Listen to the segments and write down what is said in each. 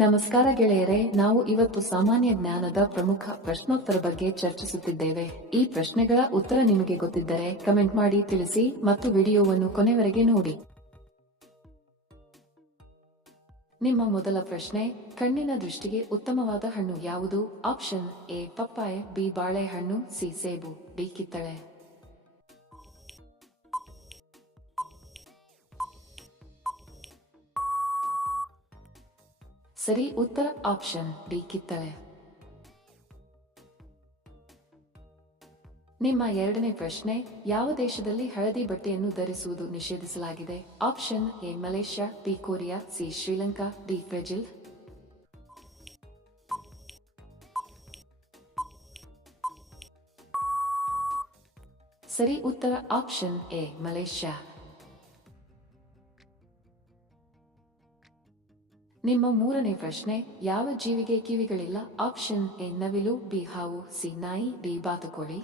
ನಮಸ್ಕಾರ ಗೆಳೆಯರೇ, ನಾವು ಇವತ್ತು ಸಾಮಾನ್ಯ ಜ್ಞಾನದ ಪ್ರಮುಖ ಪ್ರಶ್ನೋತ್ತರ ಬಗ್ಗೆ ಚರ್ಚಿಸುತ್ತಿದ್ದೇವೆ. ಈ ಪ್ರಶ್ನೆಗಳ ಉತ್ತರ ನಿಮಗೆ ಗೊತ್ತಿದ್ದರೆ ಕಮೆಂಟ್ ಮಾಡಿ ತಿಳಿಸಿ ಮತ್ತು ವಿಡಿಯೋವನ್ನು ಕೊನೆವರೆಗೆ ನೋಡಿ. ನಿಮ್ಮ ಮೊದಲ ಪ್ರಶ್ನೆ, ಕಣ್ಣಿನ ದೃಷ್ಟಿಗೆ ಉತ್ತಮವಾದ ಹಣ್ಣು ಯಾವುದು? ಆಪ್ಷನ್ ಎ ಪಪ್ಪಾಯ, ಬಿ ಬಾಳೆಹಣ್ಣು, ಸಿ ಸೇಬು, ಡಿ ಕಿತ್ತಳೆ. ಸರಿ ಉತ್ತರ ಆಪ್ಷನ್ ಡಿ ಕಿತ್ತಳೆ. ನಿಮ್ಮ ಎರಡನೇ ಪ್ರಶ್ನೆ, ಯಾವ ದೇಶದಲ್ಲಿ ಹಳದಿ ಬಟ್ಟೆಯನ್ನು ಧರಿಸುವುದು ನಿಷೇಧಿಸಲಾಗಿದೆ? Option A Malaysia, B Korea, C Sri Lanka, D Brazil. ಸರಿ ಉತ್ತರ ಆಪ್ಷನ್ ಎ ಮಲೇಷ್ಯಾ. ನಿಮ್ಮ ಮೂರನೇ ಪ್ರಶ್ನೆ, ಯಾವ ಜೀವಿಗೆ ಕಿವಿಗಳಿಲ್ಲ? ಆಪ್ಷನ್ ಎ ನವಿಲು, ಬಿ ಹಾವು, ಸಿ ನಾಯಿ, ಡಿ ಬಾತುಕೋಳಿ.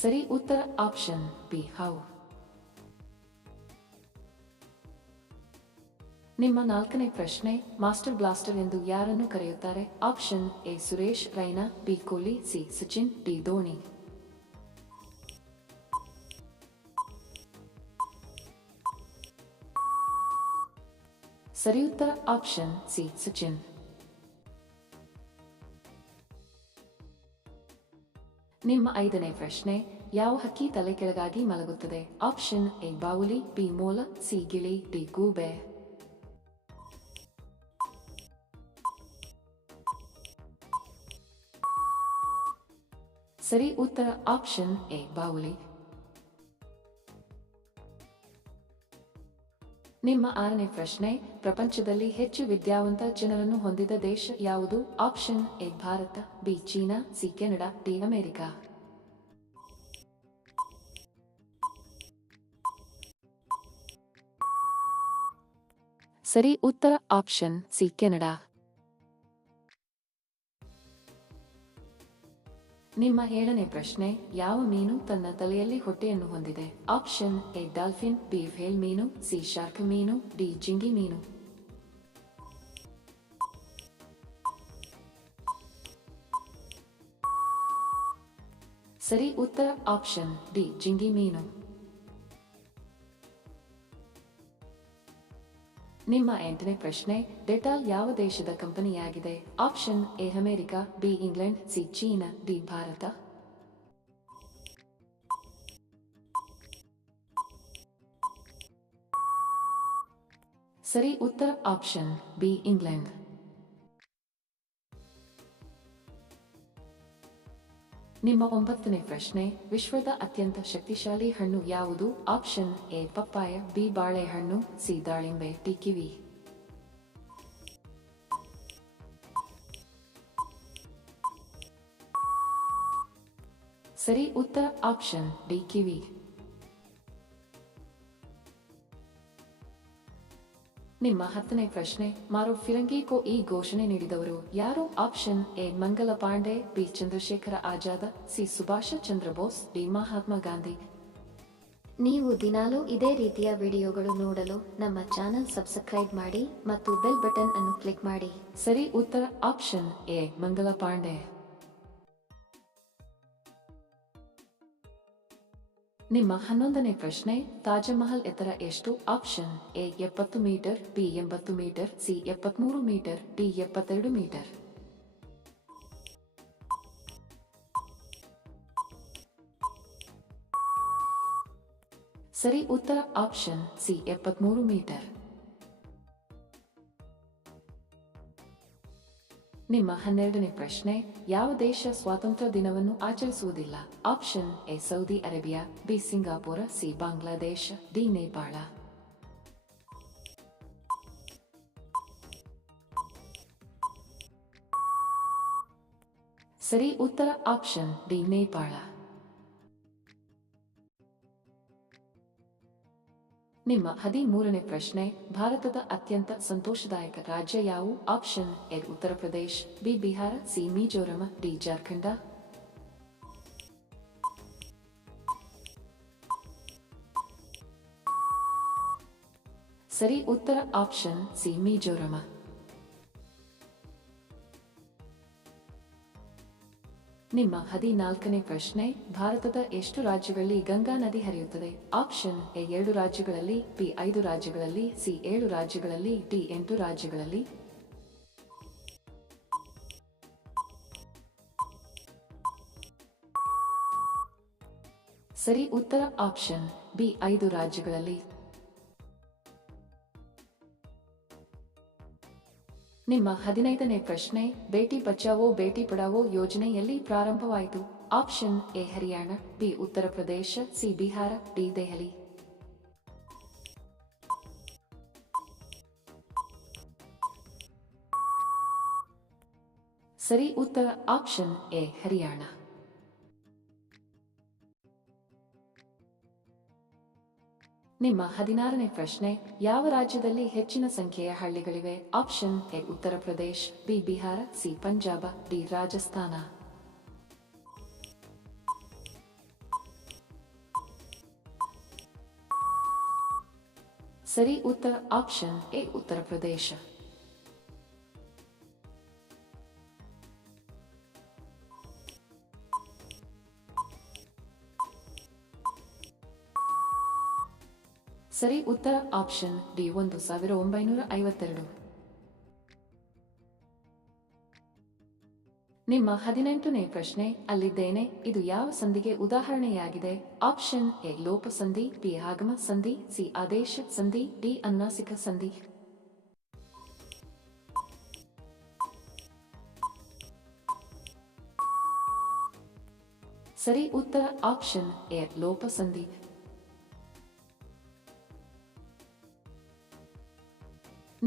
ಸರಿ ಉತ್ತರ ಆಪ್ಷನ್ ಬಿ ಹಾವು. ನಿಮ್ಮ ನಾಲ್ಕನೇ ಪ್ರಶ್ನೆ, ಮಾಸ್ಟರ್ ಬ್ಲಾಸ್ಟರ್ ಎಂದು ಯಾರನ್ನು ಕರೆಯುತ್ತಾರೆ? Option A Suresh Raina, B Kohli, C Sachin, D Dhoni. ಸರಿ ಉತ್ತರ ಆಪ್ಷನ್ ಸಿ ಸಚಿನ್. ನಿಮ್ಮ ಐದನೇ ಪ್ರಶ್ನೆ, ಯಾವ ಹಕ್ಕಿ ತಲೆ ಕೆಳಗಾಗಿ ಮಲಗುತ್ತದೆ? ಆಪ್ಷನ್ ಎ ಬಾವುಲಿ, ಬಿ ಮೋಲ, ಸಿ ಗಿಳಿ, ಡಿ ಗೂಬೆ. ಸರಿ ಉತ್ತರ ಆಪ್ಷನ್ ಎ ಬಾವುಲಿ. ನಿಮ್ಮ ಆರನೇ ಪ್ರಶ್ನೆ, ಪ್ರಪಂಚದಲ್ಲಿ ಹೆಚ್ಚು ವಿದ್ಯಾವಂತ ಜನರನ್ನು ಹೊಂದಿದ ದೇಶ ಯಾವುದು? Option A Bharat, B China, C Canada, D America. ಸರಿ ಉತ್ತರ ಆಪ್ಷನ್ ಸಿ ಕೆನಡಾ. ನಿಮ್ಮ ಏಳನೇ ಪ್ರಶ್ನೆ, ಯಾವ ಮೀನು ತನ್ನ ತಲೆಯಲ್ಲಿ ಹೊಟ್ಟೆಯನ್ನು ಹೊಂದಿದೆ? ಆಪ್ಷನ್ ಎ ಡಾಲ್ಫಿನ್, ಬಿ ವ್ಹೇಲ್ ಮೀನು, ಸಿ ಶಾರ್ಕ್ ಮೀನು, ಡಿ ಜಿಂಗಿ ಮೀನು. ಸರಿ ಉತ್ತರ ಆಪ್ಷನ್ ಡಿ ಜಿಂಗಿ ಮೀನು. ನಿಮ್ಮ ಎಂಟನೇ ಪ್ರಶ್ನೆ, ಡೆಟಾಲ್ ಯಾವ ದೇಶದ ಕಂಪನಿಯಾಗಿದೆ? Option A America, B England, C China, D Bharat. ಸರಿ ಉತ್ತರ ಆಪ್ಷನ್ ಬಿ ಇಂಗ್ಲೆಂಡ್. ನಿಮ್ಮ ಒಂಬತ್ತನೇ ಪ್ರಶ್ನೆ, ವಿಶ್ವದ ಅತ್ಯಂತ ಶಕ್ತಿಶಾಲಿ ಹಣ್ಣು ಯಾವುದು? ಆಪ್ಷನ್ ಎ ಪಪ್ಪಾಯ, ಬಿ ಬಾಳೆಹಣ್ಣು, ಸಿ ದಾಳಿಂಬೆ, ಡಿ ಕಿವಿ. ಸರಿ ಉತ್ತರ ಆಪ್ಷನ್ ಡಿ ಕಿವಿ. ನಿಮ್ಮ ಹತ್ತನೇ ಪ್ರಶ್ನೆ, ಮಾರೋ ಫಿರಂಗಿ ಕೋ ಈ ಘೋಷಣೆ ನೀಡಿದವರು ಯಾರು? ಆಪ್ಷನ್ ಎ ಮಂಗಲ Pandey, B Chandrashekhara Azad, C Subhash Chandra Bose, D Mahatma Gandhi. ನೀವು ದಿನಾಲೂ ಇದೇ ರೀತಿಯ ವಿಡಿಯೋಗಳು ನೋಡಲು ನಮ್ಮ ಚಾನೆಲ್ ಸಬ್ಸ್ಕ್ರೈಬ್ ಮಾಡಿ ಮತ್ತು ಬೆಲ್ ಬಟನ್ ಅನ್ನು ಕ್ಲಿಕ್ ಮಾಡಿ. ಸರಿ ಉತ್ತರ ಆಪ್ಷನ್ ಎ ಮಂಗಲ ಪಾಂಡೆ. ನಿಮ್ಮ 11ನೇ ಪ್ರಶ್ನೆ, ತಾಜಮಹಲ್ ಎತ್ತರ ಎಷ್ಟು? Option A 70 metre, B 80 metre, C 73 metre, D 72 metre. ಸರಿ ಉತ್ತರ ಆಪ್ಷನ್ ಸಿ 73 ಮೀಟರ್. ನಿಮ್ಮ 12ನೇ ಪ್ರಶ್ನೆ, ಯಾವ ದೇಶ ಸ್ವಾತಂತ್ರ್ಯ ದಿನವನ್ನು ಆಚರಿಸುವುದಿಲ್ಲ? Option A Saudi Arabia, B Singapore, C Bangladesh, D Nepal. ಸರಿ ಉತ್ತರ ಆಪ್ಷನ್ ಡಿ ನೇಪಾಳ. ನಿಮ್ಮ 13ನೇ ಪ್ರಶ್ನೆ, ಭಾರತದ ಅತ್ಯಂತ ಸಂತೋಷದಾಯಕ ರಾಜ್ಯ ಯಾವುದು? Option A Uttar Pradesh, B Bihar, C Mizoram, D Jharkhand. ಸರಿ ಉತ್ತರ ಆಪ್ಷನ್ ಸಿ ಮಿಜೋರಂ. ನಿಮ್ಮ 14ನೇ ಪ್ರಶ್ನೆ, ಭಾರತದ ಎಷ್ಟು ರಾಜ್ಯಗಳಲ್ಲಿ ಗಂಗಾ ನದಿ ಹರಿಯುತ್ತದೆ? ಆಪ್ಷನ್ ಎ 2 ರಾಜ್ಯಗಳಲ್ಲಿ, ಬಿ 5 ರಾಜ್ಯಗಳಲ್ಲಿ, ಸಿ 7 ರಾಜ್ಯಗಳಲ್ಲಿ, ಡಿ 8 ರಾಜ್ಯಗಳಲ್ಲಿ. ಸರಿ ಉತ್ತರ ಆಪ್ಷನ್ ಬಿ 5 ರಾಜ್ಯಗಳಲ್ಲಿ. ನಿಮ್ಮ 15ನೇ ಪ್ರಶ್ನೆ, ಬೇಟಿ ಬಚಾವೋ ಬೇಟಿ ಪಢಾವೋ ಯೋಜನೆ ಎಲ್ಲಿ ಪ್ರಾರಂಭವಾಯಿತು? Option A Haryana, B Uttar Pradesh, C Bihar, D Delhi. ಸರಿ ಉತ್ತರ ಆಪ್ಷನ್ ಎ ಹರಿಯಾಣ. ನಿಮ್ಮ 16ನೇ ಪ್ರಶ್ನೆ, ಯಾವ ರಾಜ್ಯದಲ್ಲಿ ಹೆಚ್ಚಿನ ಸಂಖ್ಯೆಯ ಹಳ್ಳಿಗಳಿವೆ? Option A Uttar Pradesh, B Bihar, C Punjab, D Rajasthan. ಸರಿ ಉತ್ತರ ಆಪ್ಷನ್ ಎ ಉತ್ತರ ಪ್ರದೇಶ. ಸರಿ ಉತ್ತರ ಆಪ್ಷನ್ ಡಿ 1952. ನಿಮ್ಮ 18ನೇ ಪ್ರಶ್ನೆ, ಅಲ್ಲಿದ್ದೇನೆ ಇದು ಯಾವ ಸಂಧಿಗೆ ಉದಾಹರಣೆಯಾಗಿದೆ? ಆಪ್ಷನ್ ಎ ಲೋಪ ಸಂಧಿ, ಬಿ ಆಗಮ ಸಂಧಿ, ಸಿ ಆದೇಶ ಸಂಧಿ, ಡಿ ಅನುನಾಸಿಕ ಸಂಧಿ. ಸರಿ ಉತ್ತರ ಆಪ್ಷನ್ ಎ ಲೋಪ ಸಂಧಿ.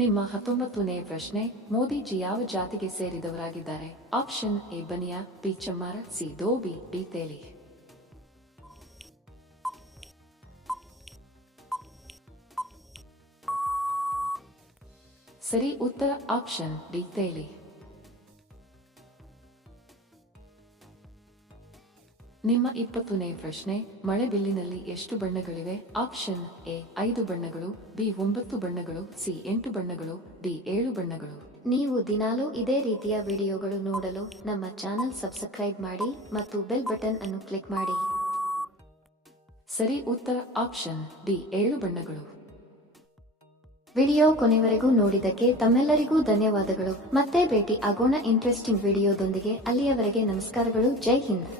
ನಿಮ್ಮ 19ನೇ ಪ್ರಶ್ನೆ, ಮೋದಿಜಿ ಯಾವ ಜಾತಿಗೆ ಸೇರಿದವರಾಗಿದ್ದಾರೆ? Option A Bania, B Chamar, C Dhobi, D Teli. ಸರಿ ಉತ್ತರ ಆಪ್ಷನ್ ಡಿ ತೇಲಿ. ನಿಮ್ಮ 20ನೇ ಪ್ರಶ್ನೆ, ಮಳೆಬಿಲ್ಲಿನಲ್ಲಿ ಎಷ್ಟು ಬಣ್ಣಗಳಿವೆ? ಆಪ್ಷನ್ ಎ 5 ಬಣ್ಣಗಳು, ಬಿ 9 ಬಣ್ಣಗಳು, ಸಿ 8 ಬಣ್ಣಗಳು, ಡಿ 7 ಬಣ್ಣಗಳು. ನೀವು ದಿನಾಲೂ ಇದೇ ರೀತಿಯ ವಿಡಿಯೋಗಳು ನೋಡಲು ನಮ್ಮ ಚಾನೆಲ್ ಸಬ್ಸ್ಕ್ರೈಬ್ ಮಾಡಿ ಮತ್ತು ಬೆಲ್ ಬಟನ್ ಅನ್ನು ಕ್ಲಿಕ್ ಮಾಡಿ. ಸರಿ ಉತ್ತರ ಆಪ್ಷನ್ ಡಿ 7 ಬಣ್ಣಗಳು. ವಿಡಿಯೋ ಕೊನೆವರೆಗೂ ನೋಡಿದ್ದಕ್ಕೆ ತಮ್ಮೆಲ್ಲರಿಗೂ ಧನ್ಯವಾದಗಳು. ಮತ್ತೆ ಭೇಟಿ ಆಗೋಣ ಇಂಟ್ರೆಸ್ಟಿಂಗ್ ವಿಡಿಯೋದೊಂದಿಗೆ. ಅಲ್ಲಿಯವರೆಗೆ ನಮಸ್ಕಾರಗಳು. ಜೈ ಹಿಂದ್.